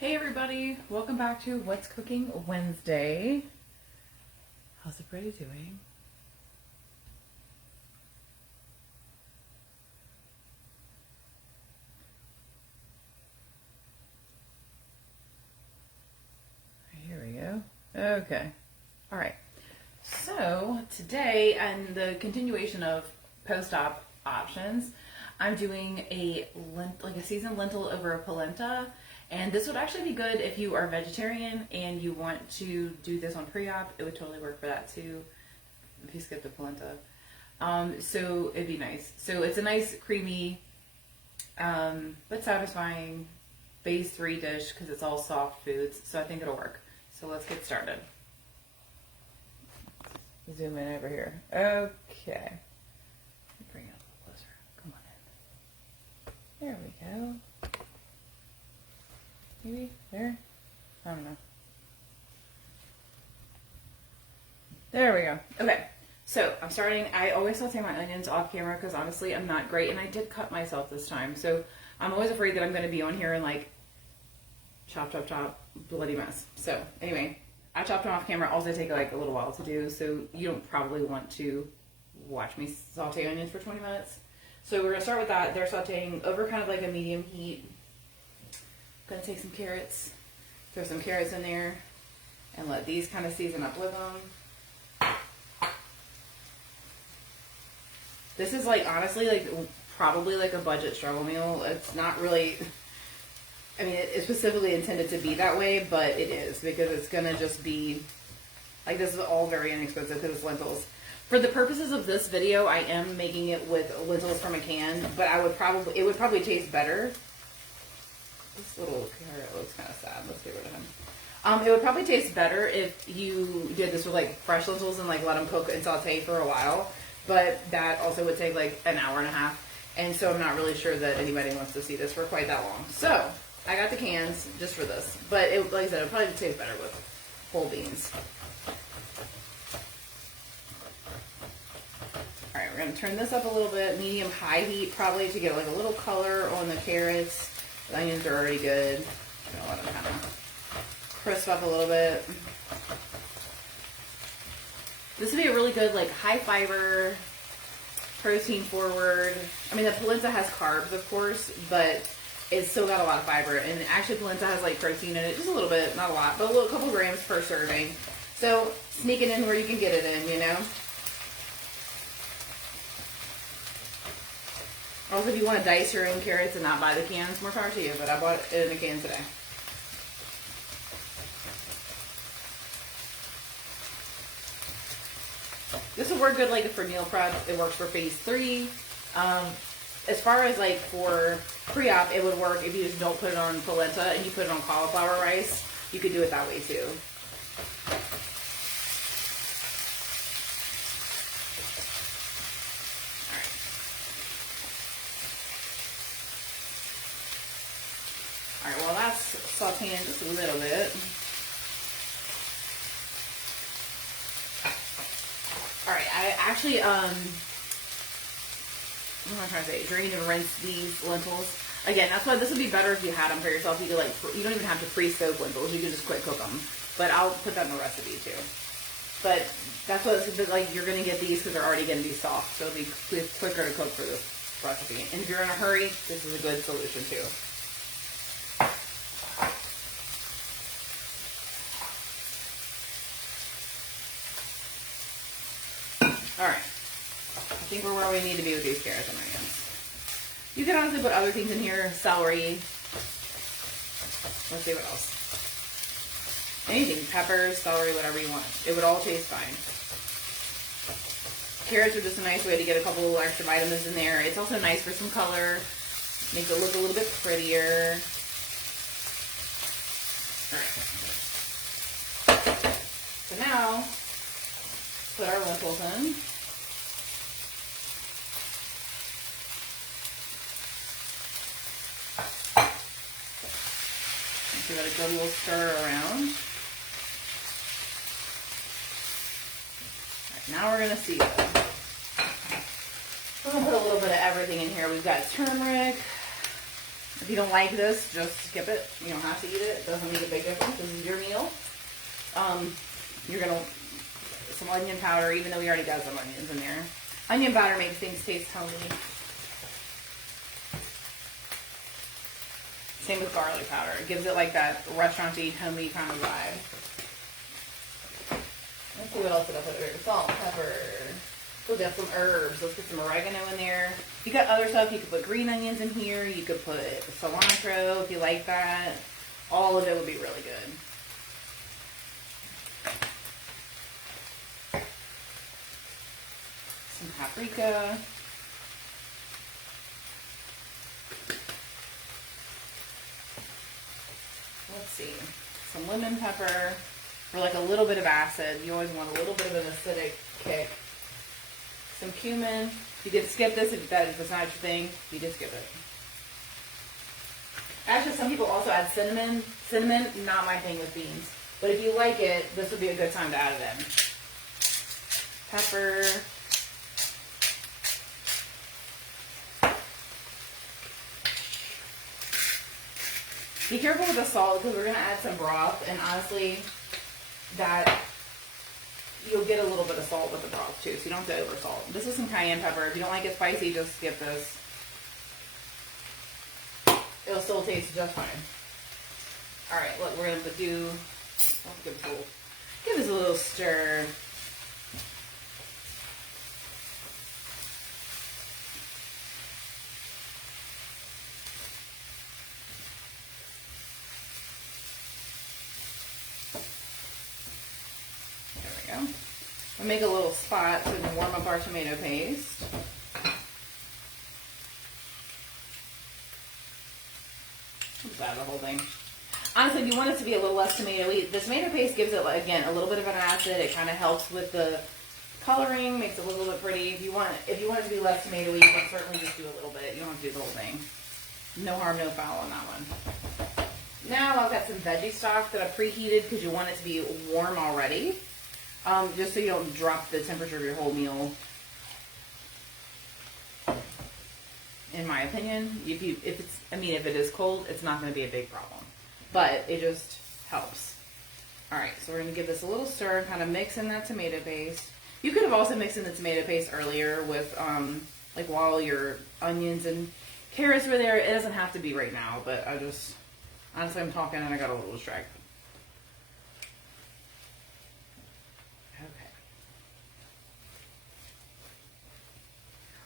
Hey everybody, welcome back to What's Cooking Wednesday. How's everybody doing? Here we go. Okay. All right. So today, and the continuation of post-op options, I'm doing a seasoned lentil over a polenta. And this would actually be good if you are vegetarian and you want to do this on pre-op. It would totally work for that too, if you skip the polenta. So it'd be nice. So it's a nice creamy, but satisfying phase 3 dish because it's all soft foods. So I think it'll work. So let's get started. Zoom in over here. Okay. Bring it up closer. Come on in. There we go. Maybe there? I don't know. There we go. Okay. So I'm starting. I always saute my onions off camera because honestly I'm not great, and I did cut myself this time. So I'm always afraid that I'm going to be on here and like chop, chop, chop, bloody mess. So anyway, I chopped them off camera. Also take like a little while to do, so you don't probably want to watch me saute onions for 20 minutes. So we're gonna start with that. They're sauteing over kind of like a medium heat. Gonna take some carrots, throw some carrots in there, and let these kind of season up with them. This is like honestly like probably like a budget struggle meal. It's not really. I mean, it's specifically intended to be that way, but it is because it's gonna just be like this is all very inexpensive because it's lentils. For the purposes of this video, I am making it with lentils from a can, but it would probably taste better. This little carrot looks kind of sad. Let's get rid of him. It would probably taste better if you did this with like fresh lentils and like let them cook and saute for a while, but that also would take like an hour and a half, and so I'm not really sure that anybody wants to see this for quite that long. So I got the cans just for this, but like I said, it would probably taste better with whole beans. All right, we're gonna turn this up a little bit, medium-high heat probably to get like a little color on the carrots. The onions are already good. I'm gonna let them kind of crisp up a little bit. This would be a really good like high fiber, protein forward. I mean, the polenta has carbs, of course, but it's still got a lot of fiber. And actually, polenta has like protein in it, just a little bit, not a lot, but a couple grams per serving. So sneak it in where you can get it in, you know. Also, if you want to dice your own carrots and not buy the cans, more power to you, but I bought it in a can today. This will work good like for meal prep. It works for phase 3. As far as like for pre-op, it would work if you just don't put it on polenta and you put it on cauliflower rice. You could do it that way too. Alright, well that's sauteing just a little bit. Alright, I actually, what am I trying to say? Drain and rinse these lentils. Again, that's why this would be better if you had them for yourself. You could like, you don't even have to pre-soak lentils. You can just quick cook them. But I'll put that in the recipe too. But that's what it's like. You're gonna get these because they're already gonna be soft, so it'll be quicker to cook for this recipe. And if you're in a hurry, this is a good solution too. Alright, I think we're where we need to be with these carrots and onions. You can honestly put other things in here, celery. Let's see what else. Anything, peppers, celery, whatever you want. It would all taste fine. Carrots are just a nice way to get a couple little extra vitamins in there. It's also nice for some color. Makes it look a little bit prettier. Alright. So now, put our lentils in. Give it a good little stir around. Right, now we're going to season. We're going to put a little bit of everything in here. We've got turmeric, If you don't like this, just skip it. You don't have to eat it. It doesn't make a big difference. This is your meal. You're gonna some onion powder, even though we already got some onions in there. Onion powder makes things taste homey. Same with garlic powder. It gives it like that restaurant-y, homey kind of vibe. Let's see what else did I put here. Salt, pepper. We'll get some herbs. Let's get some oregano in there. If you got other stuff, you could put green onions in here. You could put cilantro if you like that. All of it would be really good. Some paprika. Let's see. Some lemon pepper for like a little bit of acid. You always want a little bit of an acidic kick. Some cumin. You can skip this if that's not your thing. You can skip it. Actually, some people also add cinnamon. Cinnamon, not my thing with beans. But if you like it, this would be a good time to add it in. Pepper. Be careful with the salt because we're going to add some broth. And honestly, that you'll get a little bit of salt with the broth too. So you don't have to over salt. This is some cayenne pepper. If you don't like it spicy, just skip this. It'll still taste just fine. All right, look, we're going to do, give this a little stir. There we go. We'll make a little spot so we can warm up our tomato paste. Oops, out of the whole thing. Honestly, if you want it to be a little less tomatoey, the tomato paste gives it, again, a little bit of an acid. It kind of helps with the coloring, makes it look a little bit pretty. If you want it to be less tomatoey, you can certainly just do a little bit. You don't have to do the whole thing. No harm, no foul on that one. Now I've got some veggie stock that I preheated because you want it to be warm already, just so you don't drop the temperature of your whole meal. In my opinion, if it is cold, it's not going to be a big problem, but it just helps. All right, so we're going to give this a little stir, kind of mix in that tomato paste. You could have also mixed in the tomato paste earlier with, like while your onions and carrots were there. It doesn't have to be right now, but honestly, I'm talking and I got a little distracted.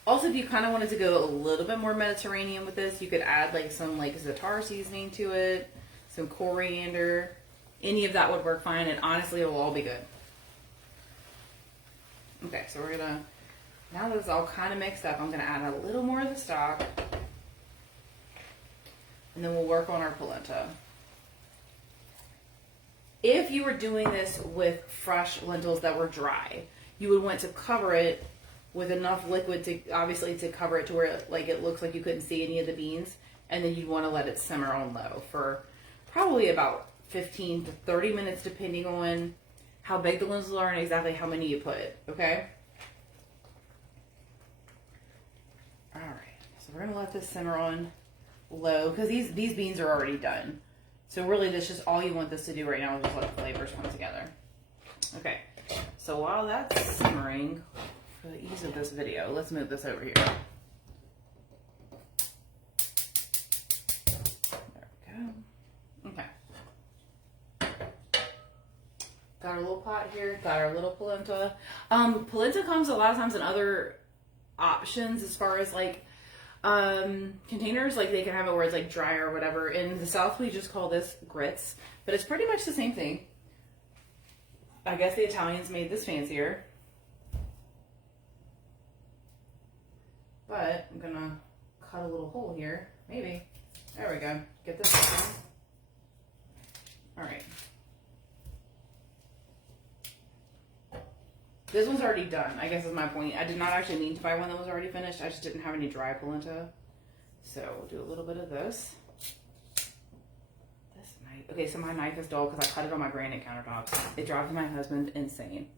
Also, if you kind of wanted to go a little bit more Mediterranean with this, you could add like some like za'atar seasoning to it, some coriander. Any of that would work fine, and honestly, it will all be good. Okay, so we're gonna, now that it's all kind of mixed up, I'm gonna add a little more of the stock, and then we'll work on our polenta. If you were doing this with fresh lentils that were dry, you would want to cover it with enough liquid to obviously to cover it to where it looks like you couldn't see any of the beans, and then you'd want to let it simmer on low for probably about 15 to 30 minutes depending on how big the lentils are and exactly how many you put, okay? All right, so we're gonna let this simmer on low because these beans are already done. So really this just all you want this to do right now is just let the flavors come together. Okay, so while that's simmering, for the ease of this video, let's move this over here. There we go. Okay. Got our little pot here, got our little polenta. Polenta comes a lot of times in other options as far as like containers, like they can have it where it's like dry or whatever. In the South, we just call this grits, but it's pretty much the same thing. I guess the Italians made this fancier. But I'm gonna cut a little hole here. Maybe. There we go. Get this open. All right. This one's already done, I guess is my point. I did not actually mean to buy one that was already finished. I just didn't have any dry polenta. So we'll do a little bit of this. This knife. Okay, so my knife is dull because I cut it on my granite countertops. It drives my husband insane.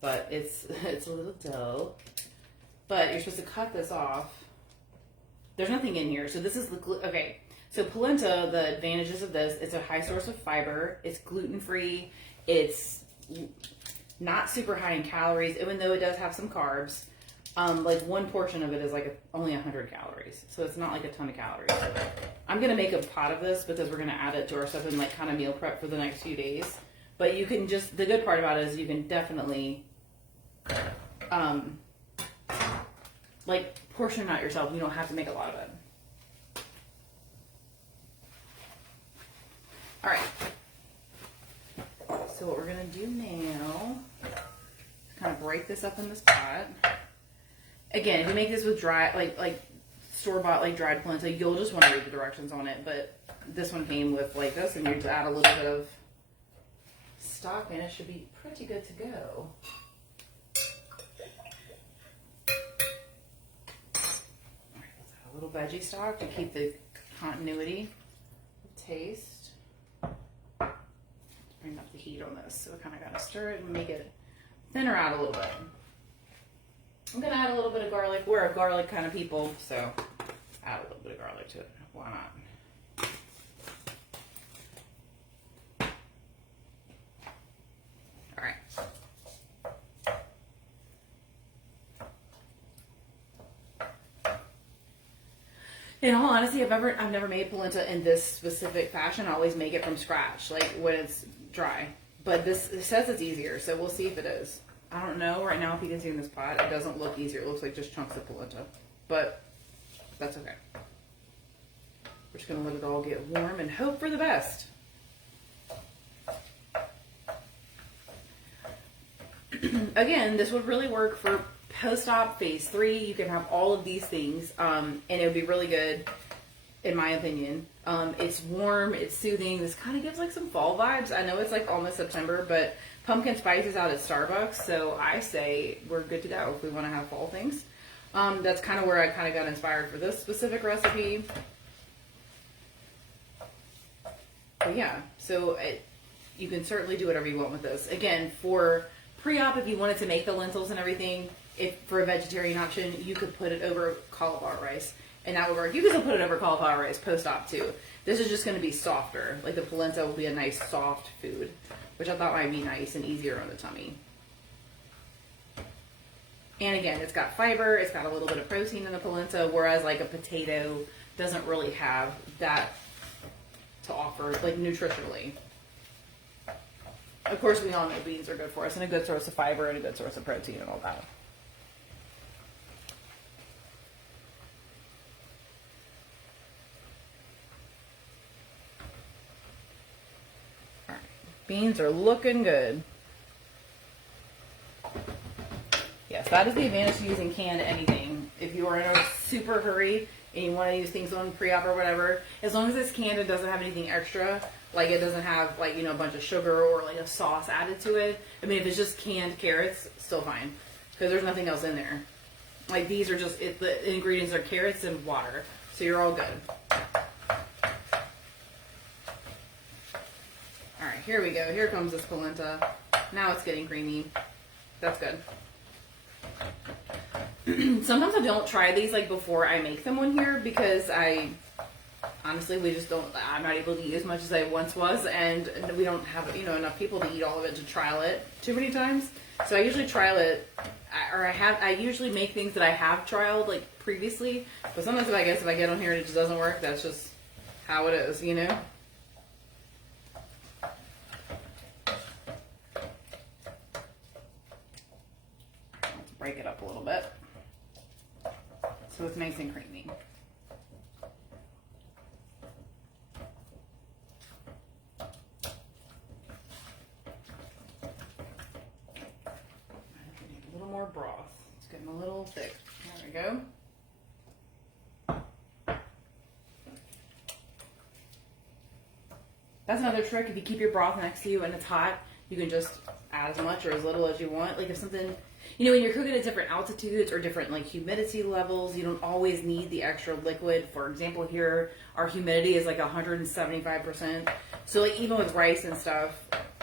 But it's a little dull. But you're supposed to cut this off. There's nothing in here. So this is the glue. Okay. So polenta, the advantages of this, it's a high source of fiber. It's gluten-free. It's not super high in calories, even though it does have some carbs. Like one portion of it is like only 100 calories. So it's not like a ton of calories. I'm going to make a pot of this because we're going to add it to our stuff and like kind of meal prep for the next few days. But you can just, the good part about it is you can definitely, like portion out yourself. You don't have to make a lot of it. All right. So what we're going to do now is kind of break this up in this pot. Again, if you make this with dry, like store-bought, like dried polenta, you'll just want to read the directions on it. But this one came with like this, and you just add a little bit of stock, and it should be pretty good to go. All right, let's add a little veggie stock to keep the continuity of taste. Bring up the heat on this, so we kind of got to stir it and make it thinner out a little bit. I'm going to add a little bit of garlic. We're a garlic kind of people, so add a little bit of garlic to it. Why not? All right. In all honesty, I've never made polenta in this specific fashion. I always make it from scratch, like when it's dry. But this, it says it's easier, so we'll see if it is. I don't know right now if you can see in this pot. It doesn't look easier. It looks like just chunks of polenta. But that's okay. We're just going to let it all get warm and hope for the best. Again, this would really work for post-op phase 3. You can have all of these things, and it would be really good, in my opinion. It's warm, it's soothing. This kind of gives like some fall vibes. I know it's like almost September, but pumpkin spice is out at Starbucks, so I say we're good to go if we want to have fall things. That's kind of where I kind of got inspired for this specific recipe. But yeah, so you can certainly do whatever you want with this. Again, for pre-op, if you wanted to make the lentils and everything, if for a vegetarian option, you could put it over cauliflower rice, and that would work. You can still put it over cauliflower rice post-op too. This is just going to be softer. Like the polenta will be a nice soft food, which I thought might be nice and easier on the tummy. And again, it's got fiber, it's got a little bit of protein in the polenta, whereas like a potato doesn't really have that to offer, like nutritionally. Of course, we all know beans are good for us and a good source of fiber and a good source of protein and all that. All right, beans are looking good. Yes, that is the advantage of using canned anything. If you are in a super hurry and you want to use things on pre-op or whatever, as long as it's canned and doesn't have anything extra, like it doesn't have like, you know, a bunch of sugar or like a sauce added to it. I mean, if it's just canned carrots, still fine, because there's nothing else in there. Like these are just, the ingredients are carrots and water, so you're all good. All right, here we go. Here comes this polenta. Now it's getting creamy. That's good. Sometimes I don't try these like before I make them on here because honestly, we just don't, I'm not able to eat as much as I once was, and we don't have, you know, enough people to eat all of it to trial it too many times. So I usually trial it, or I usually make things that I have trialed like previously, but sometimes if I get on here and it just doesn't work, that's just how it is, you know? Let's break it up a little bit so it's nice and creamy. More broth. It's getting a little thick. There we go. That's another trick. If you keep your broth next to you and it's hot, you can just add as much or as little as you want. Like if something, you know, when you're cooking at different altitudes or different like humidity levels, you don't always need the extra liquid. For example, here our humidity is like 175%. So like even with rice and stuff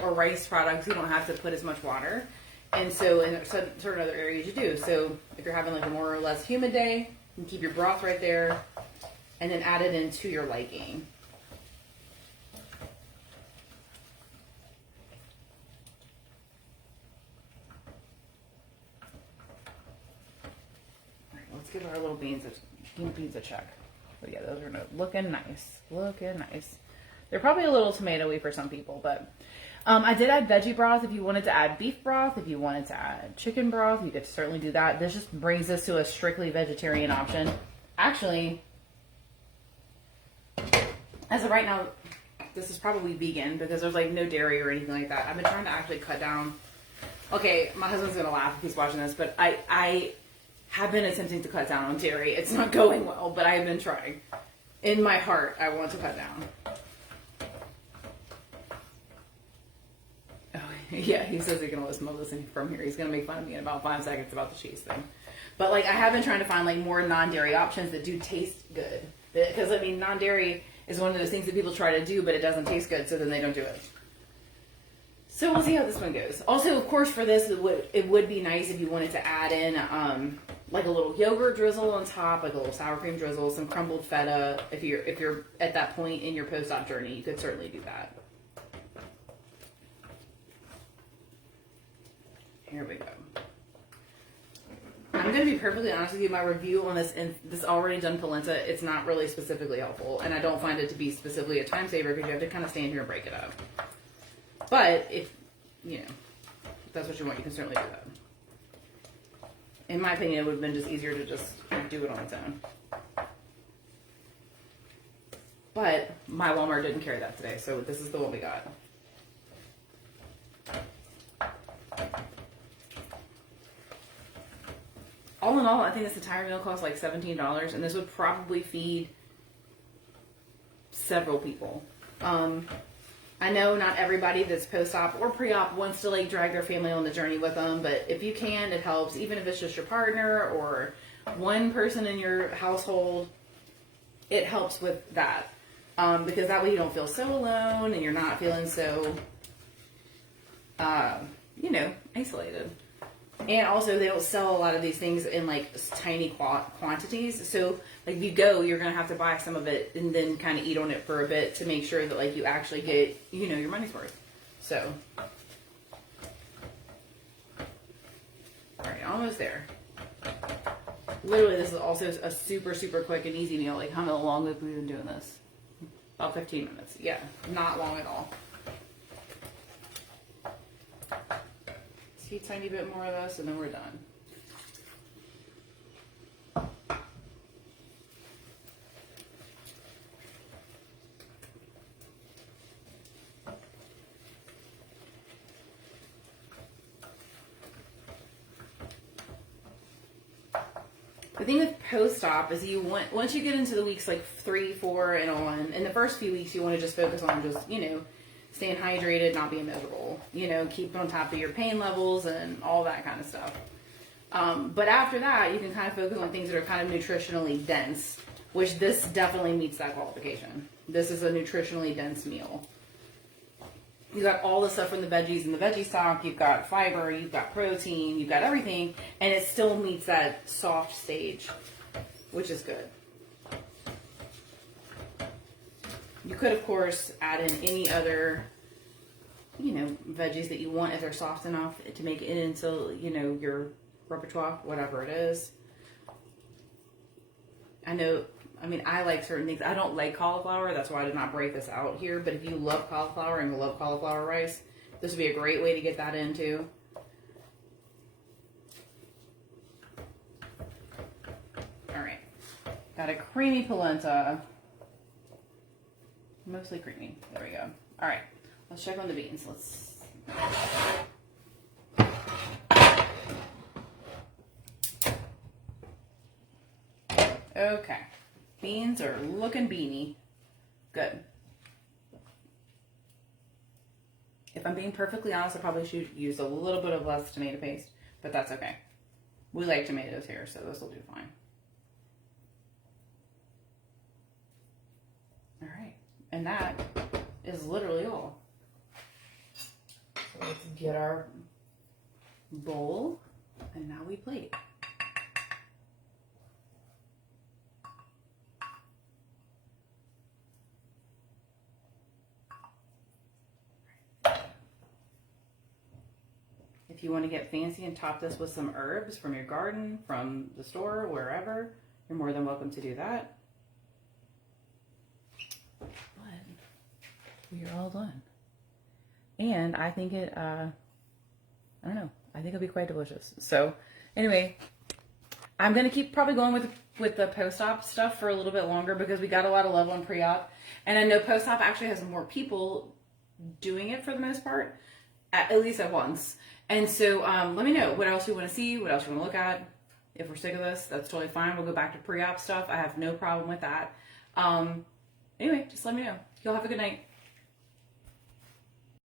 or rice products, you don't have to put as much water. And so in certain other areas you do. So if you're having like a more or less humid day, you can keep your broth right there. and then add it in to your liking. All right, let's give our little beans a check. But yeah, those are looking nice. Looking nice. They're probably a little tomatoey for some people, but I did add veggie broth. If you wanted to add beef broth, if you wanted to add chicken broth, you could certainly do that. This just brings us to a strictly vegetarian option. Actually, as of right now, this is probably vegan because there's like no dairy or anything like that. I've been trying to actually cut down. Okay, my husband's gonna laugh if he's watching this, but I have been attempting to cut down on dairy. It's not going well, but I have been trying. In my heart, I want to cut down. Oh, yeah, he says he can listen to this from here. He's going to make fun of me in about 5 seconds about the cheese thing. But, like, I have been trying to find, like, more non-dairy options that do taste good. Because, I mean, non-dairy is one of those things that people try to do, but it doesn't taste good, so then they don't do it. So we'll see how this one goes. Also, of course, for this, it would be nice if you wanted to add in, like, a little yogurt drizzle on top, like a little sour cream drizzle, some crumbled feta. If you're at that point in your post-op journey, you could certainly do that. Here we go. I'm going to be perfectly honest with you. My review on this already done polenta, it's not really specifically helpful. And I don't find it to be specifically a time saver because you have to kind of stand here and break it up. But if that's what you want, you can certainly do that. In my opinion, it would have been just easier to just do it on its own. But my Walmart didn't carry that today, so this is the one we got. All in all, I think this entire meal costs like $17, and this would probably feed several people. I know not everybody that's post-op or pre-op wants to like drag their family on the journey with them, but if you can, it helps. Even if it's just your partner or one person in your household, it helps with that. Because that way you don't feel so alone and you're not feeling so, isolated. And also, they don't sell a lot of these things in, like, tiny quantities. So, like, if you go, you're going to have to buy some of it and then kind of eat on it for a bit to make sure that, like, you actually get, your money's worth. So. Alright, almost there. Literally, this is also a super, super quick and easy meal. Like, how long have we been doing this? About 15 minutes. Yeah, not long at all. A tiny bit more of this and then we're done. The thing with post-op is once you get into the weeks like 3, 4, and on, in the first few weeks you want to just focus on just, staying hydrated, not being miserable, keep on top of your pain levels and all that kind of stuff. But after that, you can kind of focus on things that are kind of nutritionally dense, which this definitely meets that qualification. This is a nutritionally dense meal. You've got all the stuff from the veggies in the veggie stock, you've got fiber, you've got protein, you've got everything, and it still meets that soft stage, which is good. You could, of course, add in any other, veggies that you want if they're soft enough to make it into, your repertoire, whatever it is. I like certain things. I don't like cauliflower. That's why I did not break this out here. But if you love cauliflower and you love cauliflower rice, this would be a great way to get that into. All right. Got a creamy polenta. Mostly creamy. There we go. All right. Let's check on the beans. Okay. Beans are looking beany. Good. If I'm being perfectly honest, I probably should use a little bit of less tomato paste, but that's okay. We like tomatoes here, so this will do fine. All right. And that is literally all. So let's get our bowl, and now we plate. If you want to get fancy and top this with some herbs from your garden, from the store, wherever, you're more than welcome to do that. But we are all done. And I think it, I don't know, I think it'll be quite delicious. So anyway, I'm going to keep probably going with the post-op stuff for a little bit longer because we got a lot of love on pre-op. And I know post-op actually has more people doing it for the most part, at least at once. And so let me know what else you want to see, what else you want to look at. If we're sick of this, that's totally fine. We'll go back to pre-op stuff. I have no problem with that. Anyway, just let me know. Y'all have a good night.